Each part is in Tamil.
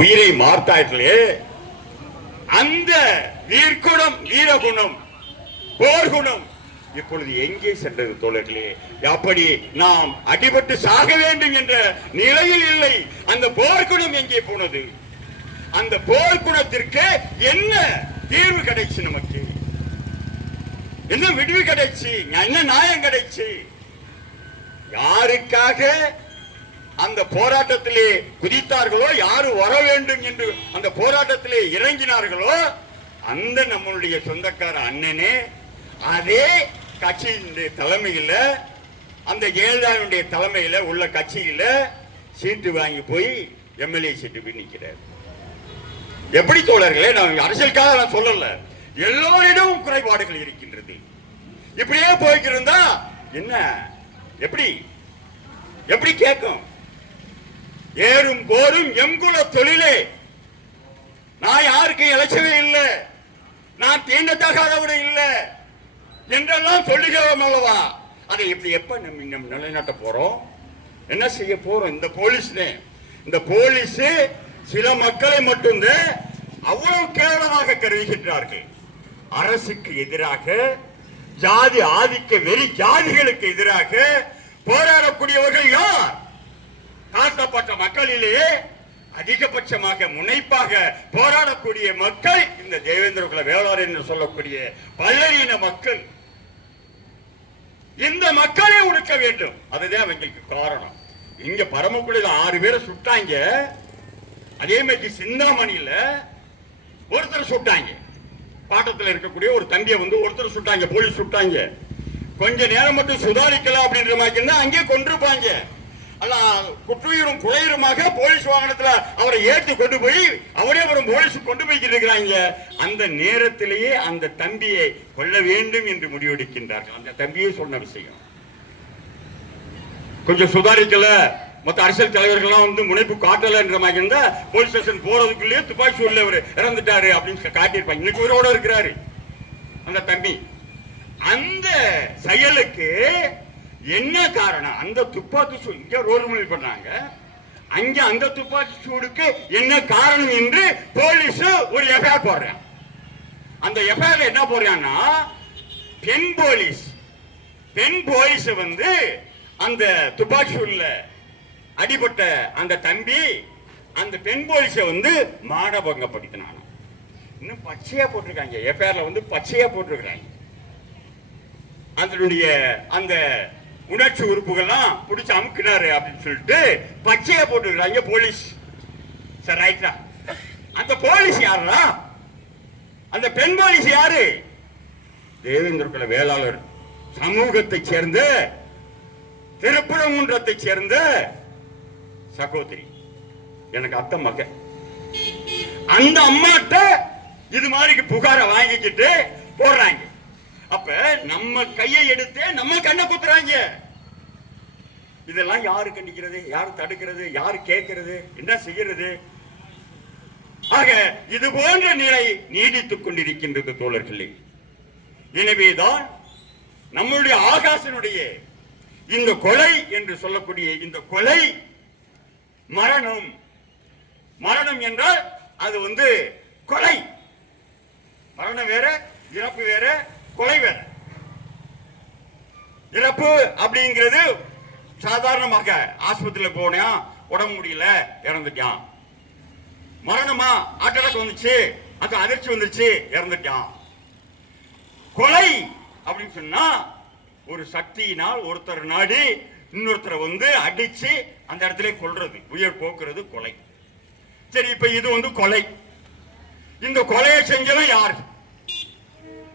உயிரை மார்த்தாயிலே அந்த வீர்குணம், வீரகுணம், போர்குணம் இப்பொழுது எங்கே சென்றது தோழர்களே? அப்படி நாம் அடிபட்டு சாக வேண்டும் என்ற நிலையில் இல்லை. அந்த போர்க்குணம் எங்கே போனது? அந்த போர்க்குணத்திற்கு என்ன தீர்வு கிடைச்சு? நமக்கு என்ன விடுவி கிடைச்சு? என்ன நியாயம் கிடைச்சு? யாருக்காக அந்த போராட்டத்திலே குதித்தார்களோ, யாரு வர வேண்டும் என்று அந்த போராட்டத்திலே இறங்கினார்களோ, அந்த நம்மளுடைய சொந்தக்கார அண்ணனே அதே கட்சியினுடைய தலைமையில, அந்த ஜெயலலிதாவுடைய தலைமையில உள்ள கட்சியில சீட்டு வாங்கி போய் எம்எல்ஏ சீட்டு போய் நிற்கிறார். எப்படி தோழர்களே? நான் அரசியலுக்காக நான் சொல்லல, எல்லோரிடமும் குறைபாடுகள் இருக்கின்றது. இப்படியே போய்க்கிருந்தா என்ன எப்படி எப்படி கேட்கும்? ஏறும் போரும் எங்குல தொழிலே, நான் யாருக்கு இழைச்சவே இல்லை, நான் தீண்டத்தகாதவரும் இல்லை என்றெல்லாம் சொல்லுகிறோம் அல்லவா? அதை இப்படி எப்ப நம்ம நிலைநாட்ட போறோம்? என்ன செய்ய போறோம்? இந்த போலீஸ் சில மக்களை மட்டும்தான் அவ்வளவு கேவலமாக கருதுகின்றார்கள். அரசுக்கு எதிராக, ஜாதி ஆதிக்க வெறி ஜாதிகளுக்கு எதிராக போராடக்கூடியவர்கள் யார்? தாழ்த்தப்பட்ட மக்களிலேயே அதிகபட்சமாக முனைப்பாக போராடக்கூடிய மக்கள் இந்த தேவேந்திர குல வேளாளர் என்று சொல்லக்கூடிய பல்லரியின மக்கள். இந்த மக்களை ஒடுக்க வேண்டும், அதுதான் அவங்களுக்கு காரணம். இங்க பரமக்குடியில 6 பேரை சுட்டாங்க. அதே மாதிரி சிந்தாமணியில ஒருத்தர் சுட்டாங்க. பாட்டத்தில் இருக்கக்கூடிய ஒரு தம்பியை வந்து ஒருத்தர் சுட்டாங்க, போலீஸ் சுட்டாங்க. கொஞ்ச நேரம் மட்டும் சுதாரிக்கலாம் அப்படின்ற மாதிரி அங்கே கொண்டிருப்பாங்க. குற்றுயிரும் குலையுருமாக போலீஸ் வாகனத்துல அவரை ஏற்றி கொண்டு போய் அவரே ஒரு போலீஸ் கொண்டு போய்கிட்டு இருக்கிறாங்க. அந்த நேரத்திலேயே அந்த தம்பியை கொல்ல வேண்டும் என்று முடிவெடுக்கின்றார்கள். அந்த தம்பியை சொன்ன விஷயம் கொஞ்சம் சுதாரிக்கல, மற்ற அரசியல் தலைவர்கள்லாம் வந்து முனைப்பு காட்டல என்ற மாதிரி இருந்தா போலீஸ் ஸ்டேஷன் போறதுக்குள்ளேயே துப்பாக்கி சூழ்நிலை அவர் இறந்துட்டாரு அப்படின்னு காட்டியிருப்பாங்க. இன்னைக்கு உயிரோட இருக்கிறாரு அந்த தம்பி. அந்த செயலுக்கு என்ன காரணம்? அந்த துப்பாக்கி சூடு இங்க ரோல் பண்ணாங்க, அங்க அந்த துப்பாக்கி சூடுக்கு என்ன காரணம் என்று போலீஸ் ஒரு எஃப்ஐஆர் போடுறான். அந்த எஃப்ஐஆர் என்ன போடுறான்னா, பெண் போலீஸ் வந்து அந்த துப்பாக்கி சூடுல அடிபட்ட அந்த தம்பி அந்த பெண் போலீஸை வந்து மானபங்கப்படுத்தினான். இன்னும் பச்சையா போட்டிருக்காங்க, எஃப்ஐஆர்ல வந்து பச்சையா போட்டிருக்காங்க. அதனுடைய அந்த உணர்ச்சி உறுப்புகள்லாம் பிடிச்சி அமுக்கினாரு அப்படின்னு சொல்லிட்டு பச்சையா போட்டுக்கிறாங்க போலீஸ். சரி, ரைட்டா? அந்த போலீஸ் யாரா? அந்த பெண் போலீஸ் யாரு? தேவேந்திர குல வேளாளர் சமூகத்தை சேர்ந்த, திருப்பரங்குன்றத்தை சேர்ந்த சகோதரி, எனக்கு அத்தை மகன். அந்த அம்மாட்ட இது மாதிரி புகாரை வாங்கிக்கிட்டு போடுறாங்க. அப்ப நம்ம கையை எடுத்து நம்ம கண்ணை குத்துறாங்க. இதெல்லாம் யாரு கண்டிக்கிறது? யாரு தடுக்கிறது? யாரு கேட்கிறது? என்ன செய்யறது? ஆக இது போன்ற நிலை நீடித்துக் கொண்டிருக்கின்றது தோழர்களே. எனவேதான் நம்முடைய ஆகாசனுடைய இந்த கொலை என்று சொல்லக்கூடிய இந்த கொலை மரணம். மரணம் என்றால் அது வந்து கொலை. மரணம் வேற, இறப்பு வேற, கொலை வேற. இறப்பு அப்படிங்கிறது சாதாரணமாக ஆஸ்பத்திரியில் போனா உடம்பு முடியல இறந்துட்டான். மரணமா அட்டாக் வந்துச்சு, அது அதிர்ச்சி வந்துருச்சு இறந்துட்டான். கொலை அப்படின்னு சொன்னா ஒரு சக்தியினால் ஒருத்தர் நாடி இன்னொருத்தரை வந்து அடிச்சு அந்த இடத்துல கொல்றது, உயிர் போக்குறது கொலை. சரி, இப்ப இது வந்து கொலை. இந்த கொலையை செஞ்சவன் யாரு?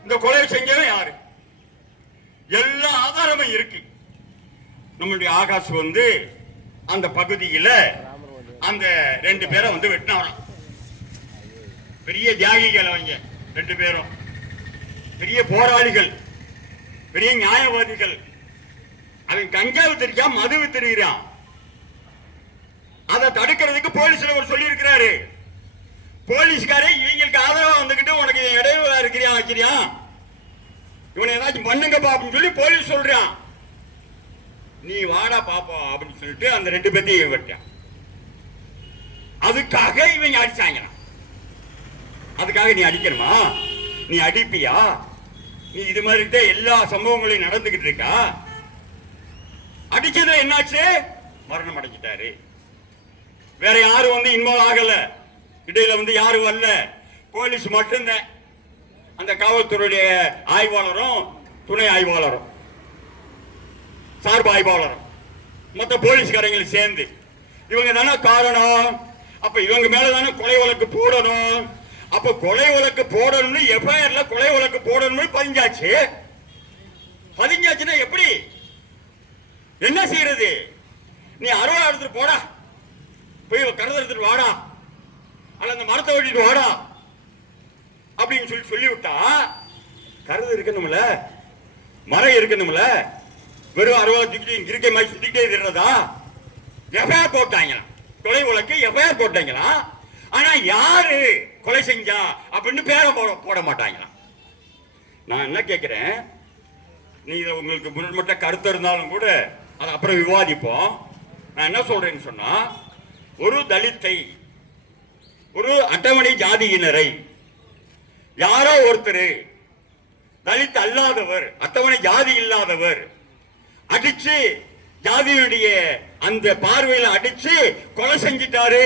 இந்த கொலை செஞ்சவன் யாரு? எல்லா ஆதாரமும் இருக்கு. நம்மளுடைய ஆகாஷ் வந்து அந்த பகுதியில அந்த 2 பேரை வந்து வெட்டினாராம். பெரிய தியாகிகள் அவங்க 2 பேரும், பெரிய போராளிகள், பெரிய நியாயவாதிகள். அவன் கஞ்சா வித்திருக்கான், மது வித்திருக்கிறான். அதை தடுக்கிறதுக்கு போலீஸ்ல ஒரு சொல்லி இருக்கிறாரு. போலீஸ்காரே இவங்களுக்கு ஆதரவா வந்துகிட்டு உனக்கு இடையூறா இருக்கிறியா வைக்கிறியா, இவனை ஏதாச்சும் பண்ணுங்கப்பா அப்படின்னு சொல்லி போலீஸ் சொல்றான். நீ வாடா பாப்பா அப்படின்னு சொல்லிட்டு அந்த 2 பேத்தையும் வெட்டான். அதுக்காக இவங்க அடிச்சாங்க. அதுக்காக நீ அடிக்கணுமா? நீ அடிப்பியா? நீ இது மாதிரி எல்லா சம்பவங்களையும் நடந்துகிட்டு இருக்கா? அடிச்சது என்னாச்சு? மரணம் அடைஞ்சிட்டாரு. வேற யாரும் வந்து இன்வால்வ் ஆகல, இடையில வந்து யாரும் வரல, போலீஸ் மட்டும்தான். அந்த காவல்துறையுடைய ஆய்வாளரும் துணை ஆய்வாளரும் சார்பு ஆய்வாளரும் மொத்த போலீஸ்காரங்களும் சேர்ந்து இவங்க தானே காரணம். அப்ப இவங்க மேலதானே கொலை வழக்கு போடணும். அப்ப கொலை வழக்கு போடணும்னு எஃப்ஐஆர்ல கொலை வழக்கு போடணும்னு பதிஞ்சாச்சு. பதிஞ்சாச்சுன்னா எப்படி என்ன செய்யறது? நீ அறுவடை எடுத்துட்டு போடா, போய் கருதை எடுத்துட்டு வாடா, அல்ல அந்த மரத்தை வெட்டிட்டு வாடா அப்படின்னு சொல்லி விட்டா கருது இருக்கணும்ல, மரம் இருக்கணும்ல. வெறும் அறுவடை தூக்கிட்டு இருக்கை மாதிரி சுத்திக்கிட்டே இருக்கிறதா? எஃப்ஐஆர் போட்டாங்களா, கொலை வழக்கு எஃப்ஐஆர் போட்டாங்களா? ஆனா யாரு கொலை செஞ்சா அப்படின்னு பேரை போட மாட்டாங்களா? நான் என்ன கேட்கிறேன், நீ உங்களுக்கு முன்மட்ட கருத்து இருந்தாலும் கூட அது அப்புறம் விவாதிப்போம். நான் என்ன சொல்றேன்னு சொன்னா, ஒரு தலித்தை, ஒரு அட்டவணை ஜாதியினரை யாரோ ஒருத்தர் தலித் அல்லாதவர், அட்டவணை ஜாதி இல்லாதவர் அடிச்சு, ஜாதியுடைய அந்த பார்வையில் அடிச்சு கொலை செஞ்சிட்டாரு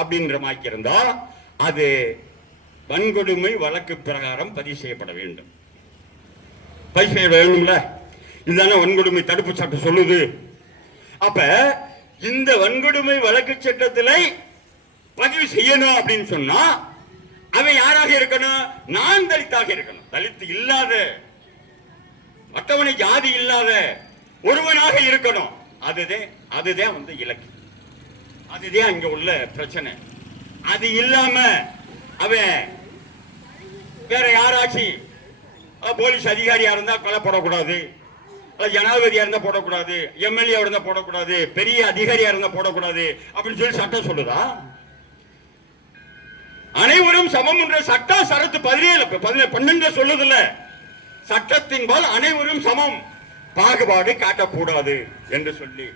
அப்படின்ற மாதிரி இருந்தா அது வன்கொடுமை வழக்கு பிரகாரம் பதிவு செய்யப்பட வேண்டும். பதிவு செய்ய வேண்டும்ல. இதுதானே வன்கொடுமை தடுப்பு சட்டம் சொல்லுது. அப்ப இந்த வன்கொடுமை வழக்கு சட்டத்தில் பதிவு செய்யணும் அப்படின்னு சொன்னா அவன் யாராக இருக்கணும்? நான் தலித்தாக இருக்கணும். தலித் இல்லாத, அட்டவணை ஜாதி இல்லாத ஒருவனாக இருக்கணும். அதுதான் வந்து இலக்கு. அதுதான் அங்க உள்ள பிரச்சனை. அது இல்லாம அவன் வேற யாராச்சும் போலீஸ் அதிகாரியா இருந்தா கொலை போடக்கூடாது, ஜனாதிபதியா இருந்தா போடக்கூடாது, எம்எல்ஏ இருந்தா போடக்கூடாது, பெரிய அதிகாரியா இருந்தா போடக்கூடாது அப்படின்னு சொல்லி சட்டம் சொல்லுதா? அனைவரும் சமம் என்ற சட்டம் சரத்து 12 சொல்லுதில்ல. சட்டத்தின்பால் அனைவரும் சமம், பாகுபாடு காட்டக்கூடாது என்று சொல்லி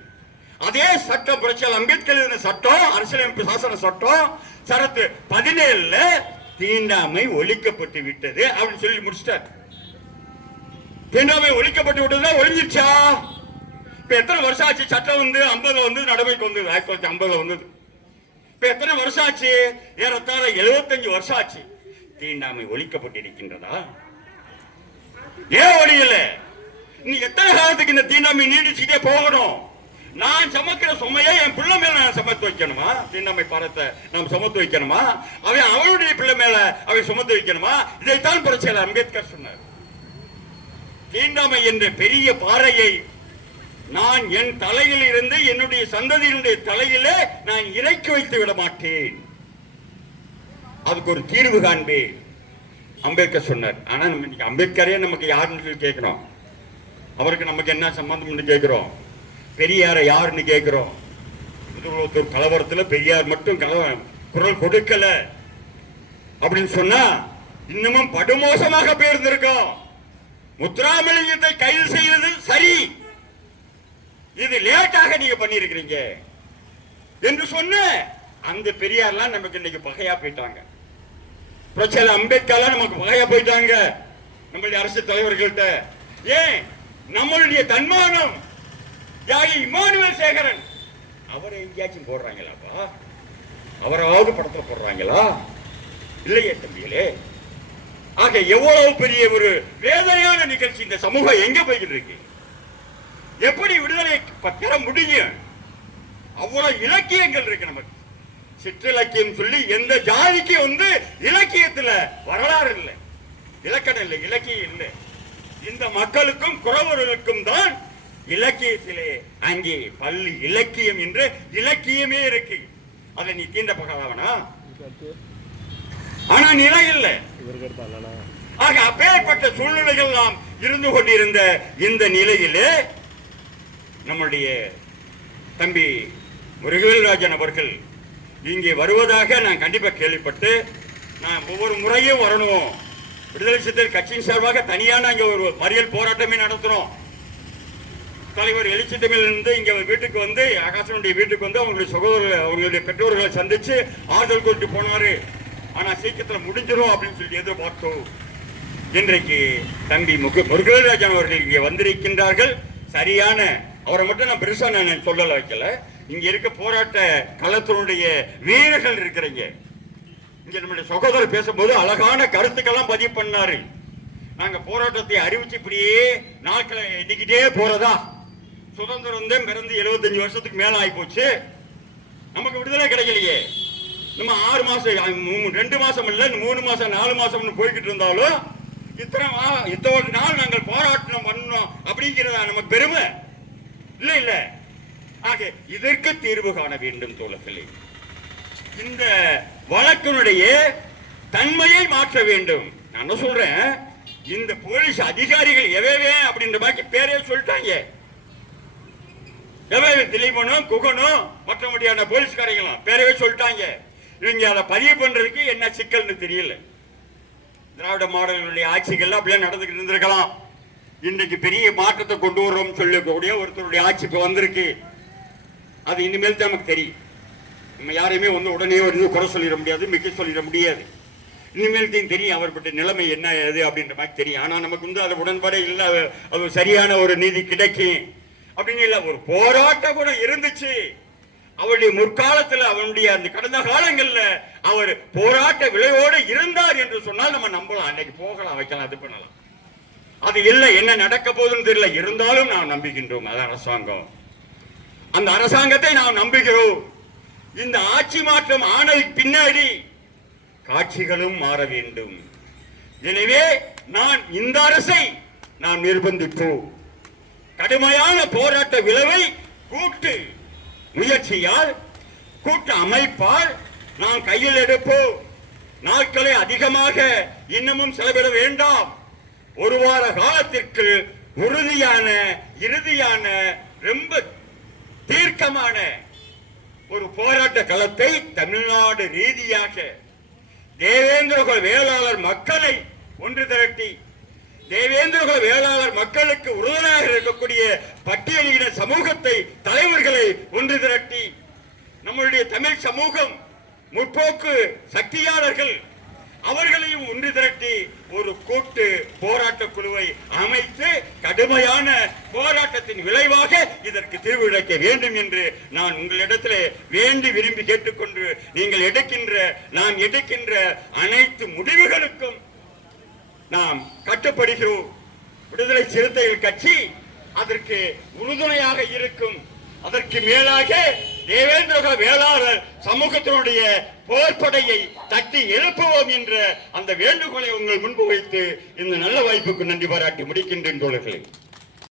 அதே சட்டம் புரட்சியாளர் அம்பேத்கர் எழுதின சட்டம், அரசியலமைப்பு சாசன சட்டம் சரத்து 17 தீண்டாமை ஒழிக்கப்பட்டு விட்டது அப்படின்னு சொல்லி முடிச்சிட்டார். தீண்டாமை ஒழிக்கப்பட்டு விட்டதா? ஒழிஞ்சிருச்சா? இப்ப எத்தனை வருஷம் ஆச்சு? சட்டம் வந்து 50 வந்து நடைமுறைக்கு வந்தது, 1950 வந்தது. இப்ப எத்தனை வருஷம் ஆச்சு? ஏறத்தாழ 75 வருஷம் ஆச்சு. தீண்டாமை ஒழிக்கப்பட்டிருக்கின்றதா? ஏன் ஒழியல? நீ எத்தனை காலத்துக்கு இந்த தீண்டாமை நீடிச்சுட்டே போகணும்? நான் சமக்கிற சுமையை என் பிள்ளை மேல நான் சமத்து வைக்கணுமா? தீண்டாமை பாரத்தை நாம் சமத்து வைக்கணுமா? அவன் அவனுடைய பிள்ளை மேல அவன் சுமத்து வைக்கணுமா? இதைத்தான் புரட்சியாளர் அம்பேத்கர் சொன்னார். தீண்டாமை என்ற பெரிய பாறையை நான் என் தலையில் இருந்து என்னுடைய சந்ததியினுடைய தலையில நான் இறக்கி வைத்து விட மாட்டேன், அதுக்கு ஒரு தீர்வு காண்பே அம்பேத்கர் சொன்னார். ஆனா நம்ம இன்னைக்கு அம்பேத்கரே நமக்கு யாருன்னு சொல்லி கேட்கிறோம். அவருக்கு நமக்கு என்ன சம்பந்தம்னு கேட்கிறோம். பெரியாரை யாருன்னு கேட்கிறோம். கலவரத்துல பெரியார் மட்டும் குரல் கொடுக்கல அப்படின்னு சொன்னா இன்னமும் படுமோசமாக போயிருந்திருக்கோம். முத்துராமலிங்கத்தை கைது செய்வது சரி, இது லேட்டாக நீங்க பண்ணிருக்கிறீங்க என்று சொன்ன அந்த பெரியார்லாம் நமக்கு இன்னைக்கு பகையா போயிட்டாங்க. புரட்சியாளர் அம்பேத்கர்லாம் நமக்கு பகையா போயிட்டாங்க நம்மளுடைய அரசு தலைவர்கள்ட்ட. ஏன்? நம்மளுடைய தன்மானம் தியாகி இமானுவேல் சேகரன் அவரை எங்கேயாச்சும் போடுறாங்களாப்பா? அவராவது படத்துல போடுறாங்களா? இல்லையே தம்பிகளே. ஆக எவ்வளவு பெரிய ஒரு வேதனையான நிகழ்ச்சி இந்த சமூகம் எங்க போய்கிட்டு இருக்கு? எப்படி விடுதலை பெற முடியும்? அவ்வளவு இலக்கியங்கள் இருக்கு நமக்கு. சிற்றிலக்கியம் சொல்லி எந்த ஜாதிக்கு வந்து இலக்கியத்துல வரலாறு இல்லை, இலக்கணம் இல்லை, இலக்கியம் இல்லை. இந்த மக்களுக்கும் குறவர்களுக்கும் தான் இலக்கியத்திலே அங்கே பள்ளி இலக்கியம் என்று இலக்கியமே இருக்கு. அதை நீ தீண்ட பகவானா? ஆனா நிலை இல்லை. ஆக அப்பேற்பட்ட சூழ்நிலைகள் நாம் இருந்து கொண்டிருந்த இந்த நிலையிலே நம்முடைய தம்பி முருகவேல்ராஜன் அவர்கள் இங்கே வருவதாக நான் கண்டிப்பா கேள்விப்பட்டு, நான் ஒவ்வொரு முறையும் வரணும், விடுதலை சிறுத்தைகள் கட்சியின் சார்பாக தனியான அங்கே ஒரு மறியல் போராட்டமே நடத்துறோம். தலைவர் எழுச்சி தமிழிலிருந்து இங்க வீட்டுக்கு வந்து ஆகாசனுடைய வீட்டுக்கு வந்து அவங்களுடைய சகோதரர்கள் அவங்களுடைய பெற்றோர்களை சந்திச்சு ஆறுதல் கொண்டு போனாரு. ஆனா சீக்கிரத்துல முடிஞ்சிடும் அப்படின்னு சொல்லி எதிர்பார்த்தோம். இன்றைக்கு தம்பி முருகராஜன் அவர்கள் இங்கே வந்திருக்கின்றார்கள். சரியான அவரை மட்டும் நான் பெருசா நான் சொல்லல வைக்கல. இங்க இருக்க போராட்ட களத்தினுடைய வீரர்கள் இருக்கிறீங்க. இங்க நம்முடைய சகோதரர் பேசும்போது அழகான கருத்துக்கெல்லாம் பதிவு பண்ணாரு. நாங்க போராட்டத்தை அறிவிச்சு இப்படியே நாட்களை எண்ணிக்கிட்டே போறதா, சுதந்திரம் தான் பிறந்து 75 வருஷத்துக்கு மேல ஆகி போச்சு, நமக்கு விடுதலை கிடைக்கலையே. நம்ம 6 மாசம் 2 மாசம் இல்ல 3 மாசம் 4 மாசம் போய்கிட்டு இருந்தாலும் இத்தனை நாள் நாங்கள் போராட்டம் பண்ணோம் அப்படிங்கிறதா நமக்கு பெருமை இல்ல இல்ல. ஆக இதற்கு தீர்வு காண வேண்டும் தோழர்களே. இந்த வழக்கினுடைய தன்மையை மாற்ற வேண்டும். நான் என்ன சொல்றேன், இந்த போலீஸ் அதிகாரிகள் எவே அப்படின்ற மாதிரி பேரே சொல்லிட்டாங்க. திலீபனும் குகனும் மற்றபடியான போலீஸ்காரங்களும் பேரவே சொல்லிட்டாங்க. இவங்க அதை பதிவு பண்றதுக்கு என்ன சிக்கல்னு தெரியல. திராவிட மாடல்களுடைய ஆட்சிகள் அப்படியே நடந்துகிட்டு இருந்திருக்கலாம். இன்னைக்கு பெரிய மாற்றத்தை கொண்டு வரோம் சொல்லக்கூடிய ஒருத்தருடைய ஆட்சி இப்ப வந்திருக்கு. அது இனிமேல் தான் நமக்கு தெரியும். நம்ம யாரையுமே வந்து உடனே ஒரு குறை சொல்லிட முடியாது, மிக்க சொல்லிட முடியாது. இனிமேல் தான் தெரியும் அவர்பட்ட நிலைமை என்ன ஏது அப்படின்ற மாதிரி தெரியும். ஆனா நமக்கு வந்து அது உடன்பாடே இல்லை. அது சரியான ஒரு நீதி கிடைக்கும் அப்படின்னு இல்லை. ஒரு போராட்டம் கூட இருந்துச்சு. அவருடைய முற்காலத்தில் அவனுடைய அந்த கடந்த காலங்கள்ல அவர் போராட்ட விளைவோடு இருந்தார் என்று சொன்னால் நம்ம நம்பலாம். அன்னைக்கு போகலாம், வைக்கலாம், அது பண்ணலாம். அது இல்லை, என்ன நடக்க போகுதுன்னு தெரியல. இருந்தாலும் நாம் நம்புகின்றோம். அது அரசாங்கம், அந்த அரசாங்கத்தை நாம் நம்புகிறோம். இந்த ஆட்சி மாற்றம் ஆனதுக்கு பின்னாடி காட்சிகளும் மாற வேண்டும். எனவே நான் இந்த அரசை நாம் நிர்பந்திப்போம். கடுமையான போராட்ட விளைவை கூட்டு முயற்சியால், கூட்டு அமைப்பால் நாம் கையில் எடுப்போம். நாட்களை அதிகமாக இன்னமும் செலவிட வேண்டாம். ஒரு வார காலத்திற்கு உறுதியான, இறுதியான, ரொம்ப தீர்க்கமான ஒரு போராட்ட களத்தை தமிழ்நாடு ரீதியாக தேவேந்திரகுல வேளாளர் மக்களை ஒன்று திரட்டி, தேவேந்திரகுல வேளாளர் மக்களுக்கு உறுதுணையாக இருக்கக்கூடிய பட்டியலின சமூகத்தை, தலைவர்களை ஒன்று திரட்டி, நம்முடைய தமிழ் சமூகம், முற்போக்கு சக்தியாளர்கள் அவர்களையும் ஒன்று திரட்டி ஒரு கூட்டு போராட்ட குழுவை அமைத்து கடுமையான போராட்டத்தின் விளைவாக இதற்கு தீர்வு கிடைக்க வேண்டும் என்று நான் உங்களிடத்தில் வேண்டி விரும்பி கேட்டுக்கொண்டு, நீங்கள் நாம் எடுக்கின்ற அனைத்து முடிவுகளுக்கும் நாம் கட்டுப்படுகிறோம். விடுதலை சிறுத்தைகள் கட்சி அதற்கு உறுதுணையாக இருக்கும். அதற்கு மேலாக தேவேந்திர வேளாளர் சமூகத்தினுடைய போர்ப்படையை தட்டி எழுப்புவோம் என்ற அந்த வேண்டுகோளை உங்கள் முன்பு வைத்து இந்த நல்ல வாய்ப்புக்கு நன்றி பாராட்டி முடிக்கின்றேன் தோழர்களே.